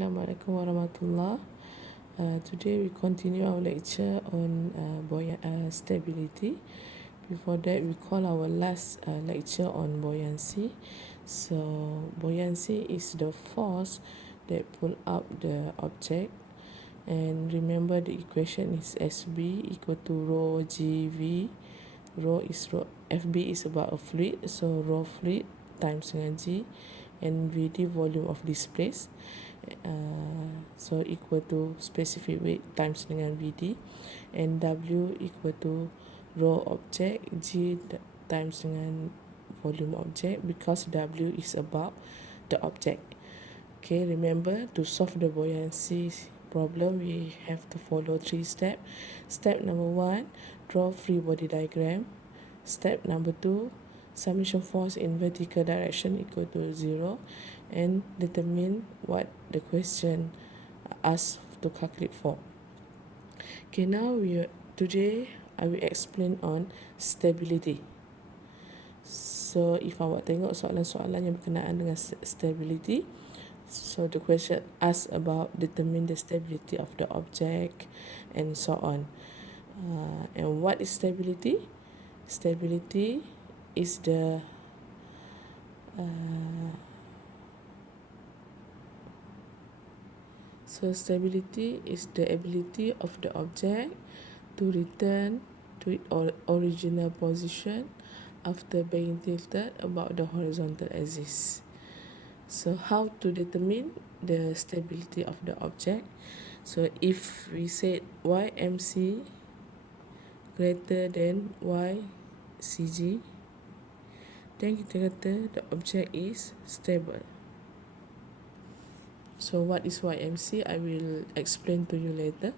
Assalamualaikum warahmatullah. Today we continue our lecture on stability. Before that, we call our last lecture on buoyancy. So, buoyancy is the force that pull up the object. And remember, the equation is SB equal to rho GV. FB is about a fluid, so rho fluid times dengan G, and VD volume of this place. So equal to specific weight times dengan VD, and W equal to rho object G times dengan volume object, because W is about the object. Okay, remember, to solve the buoyancy problem, we have to follow 3 steps. Step number 1, draw free body diagram. Step number 2, summation force in vertical direction equal to 0, and determine what the question asks to calculate for. Okay, now today I will explain on stability. So if awak tengok soalan-soalan yang berkenaan dengan stability, so the question asks about determine the stability of the object and so on. And what is stability? Stability is the stability is the ability of the object to return to its original position after being tilted about the horizontal axis. So how to determine the stability of the object? So if we said YMC greater than YCG, then kita kata the object is stable. So what is YMC? I will explain to you later.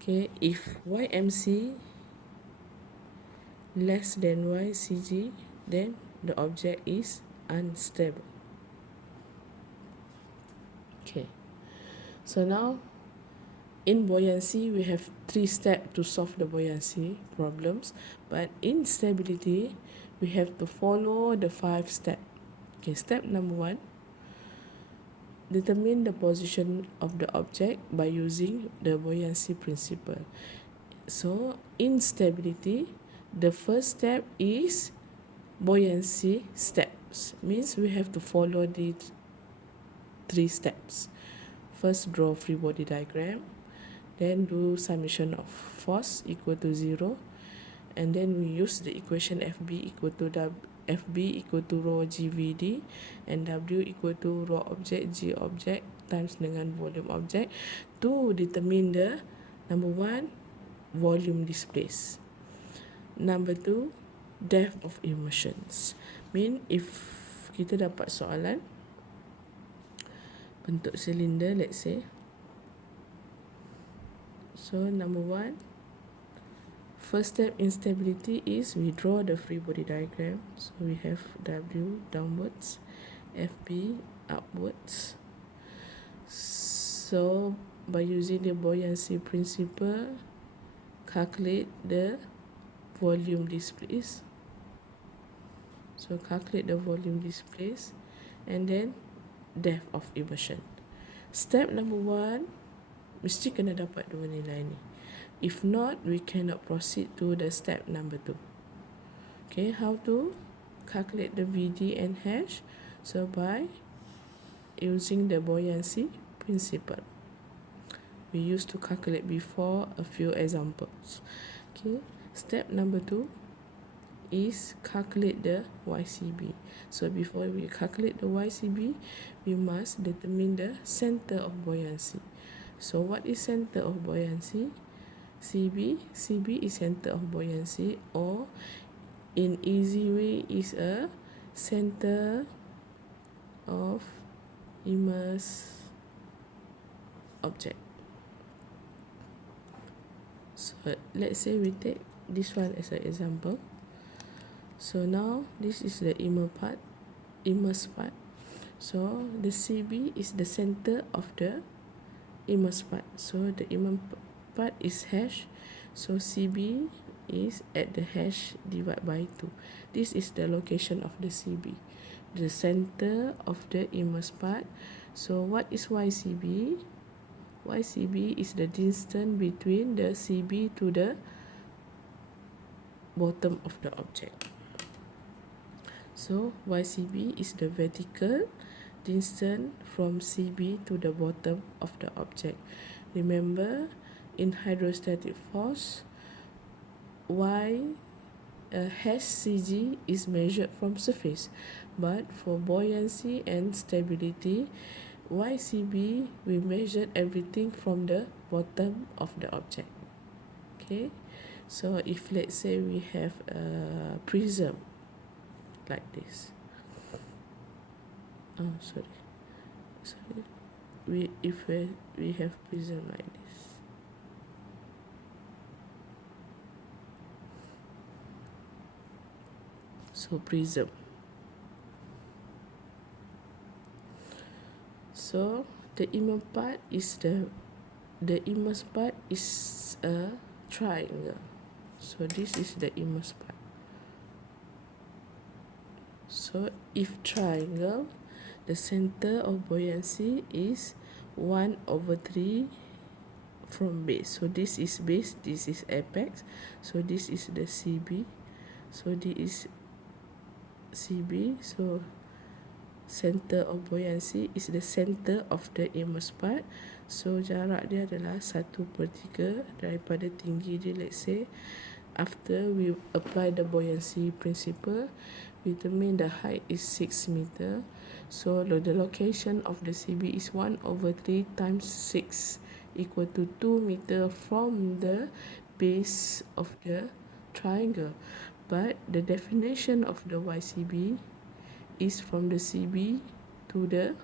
Okay, if YMC less than YCG, then the object is unstable. Okay, so now in buoyancy we have 3 steps to solve the buoyancy problems, but in stability we have to follow the 5 steps. Okay, step number 1, determine the position of the object by using the buoyancy principle. So in stability, the first step is buoyancy steps. Means we have to follow the 3 steps. First, draw free body diagram, then do summation of force equal to 0, and then we use the equation FB equal to rho GVD, and W equal to rho object G object times dengan volume object to determine the number 1, volume displaced. Number 2, depth of immersions. Mean if kita dapat soalan bentuk silinder, let's say. So number 1, first step in stability is we draw the free body diagram. So we have W downwards, FB upwards. So by using the buoyancy principle, calculate the volume displaced. So calculate the volume displaced, and then depth of immersion. Step number 1, mesti kena dapat 2 nilai ni. If not, we cannot proceed to the step number 2. Okay, how to calculate the VD and hash? So by using the buoyancy principle. We used to calculate before a few examples. Okay, step number 2 is calculate the YCB. So before we calculate the YCB, we must determine the center of buoyancy. So what is center of buoyancy? CB is center of buoyancy, or in easy way is a center of immersed object. So let's say we take this one as an example. So now this is the immersed part. So the CB is the center of the immersed part. So the immersed part is hash. So CB is at the hash divided by 2. This is the location of the CB. the center of the innermost part. So what is YCB? YCB is the distance between the CB to the bottom of the object. So YCB is the vertical distance from CB to the bottom of the object. Remember, in hydrostatic force, HCG is measured from surface, but for buoyancy and stability, YCB we measured everything from the bottom of the object. Okay, so if let's say we have a prism like this, we have prism like this. So prism. So the inner part is the innermost part is a triangle. So this is the innermost part. So if triangle, the center of buoyancy is 1/3 from base. So this is base, this is apex. So this is the CB. So this is CB. So center of buoyancy is the center of the innermost part. So jarak dia adalah 1/3 daripada tinggi dia. Let's say after we apply the buoyancy principle, we determine the height is 6 meter. So the location of the CB is 1/3 times 6 equal to 2 meter from the base of the triangle. But the definition of the YCB is from the CB to the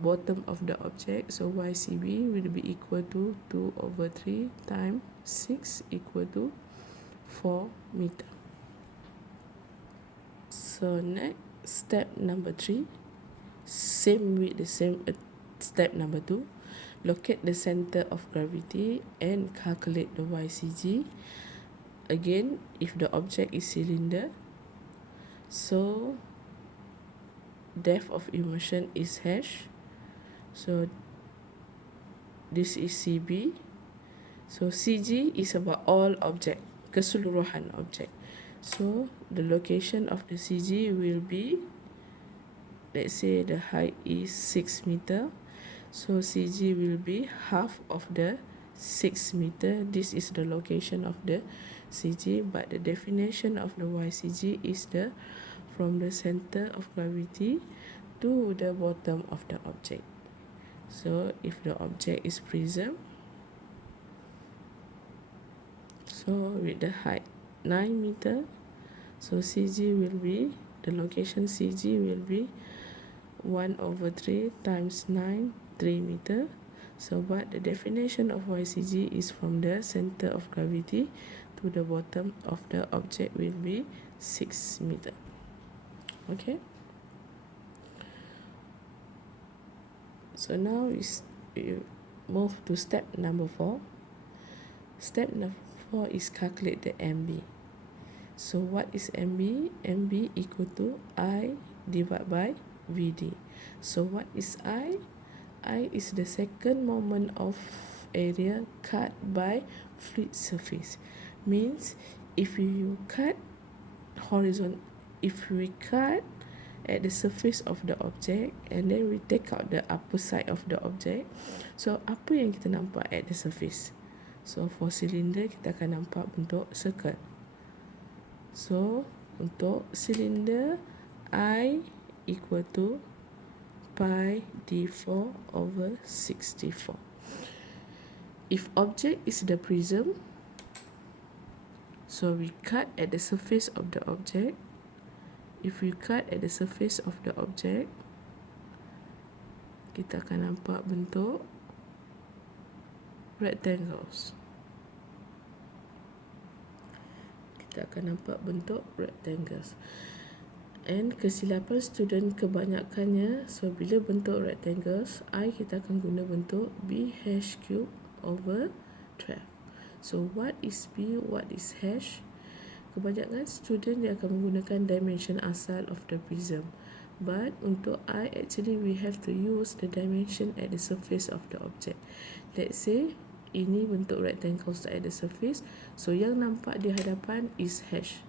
bottom of the object. So YCB will be equal to 2/3 times 6 equal to 4 meter. So next, step number 3, same with the same step number 2. Locate the center of gravity and calculate the YCG. Again, if the object is cylinder, so depth of immersion is h. So this is CB. So CG is about all object, keseluruhan object. So the location of the CG will be, let's say the height is 6 meter. So CG will be half of the 6 meter. This is the location of the CG, but the definition of the YCG is the from the center of gravity to the bottom of the object. So if the object is prism, so with the height 9 meter, so CG will be, the location CG will be 1/3 times 9, 3 meter. So but the definition of YCG is from the center of gravity to the bottom of the object will be 6 meter. Okay. So now we move to step number 4. Step number 4 is calculate the MB. So what is MB? MB equal to I divided by VD. So what is I? I is the second moment of area cut by fluid surface. Means if you cut if we cut at the surface of the object and then we take out the upper side of the object, so apa yang kita nampak at the surface? So for cylinder kita akan nampak bentuk circle. So untuk cylinder, I equal to pi d4/64. If object is the prism, so we cut at the surface of the object. If we cut at the surface of the object, kita akan nampak bentuk rectangles. Kita akan nampak bentuk rectangles. And kesilapan student kebanyakannya, so bila bentuk rectangles, kita akan guna bentuk BH3/12. So what is B, what is H? kebanyakan student dia akan menggunakan dimension asal of the prism. But untuk I, actually we have to use the dimension at the surface of the object. Let's say ini bentuk rectangle at the surface, so yang nampak di hadapan is hash.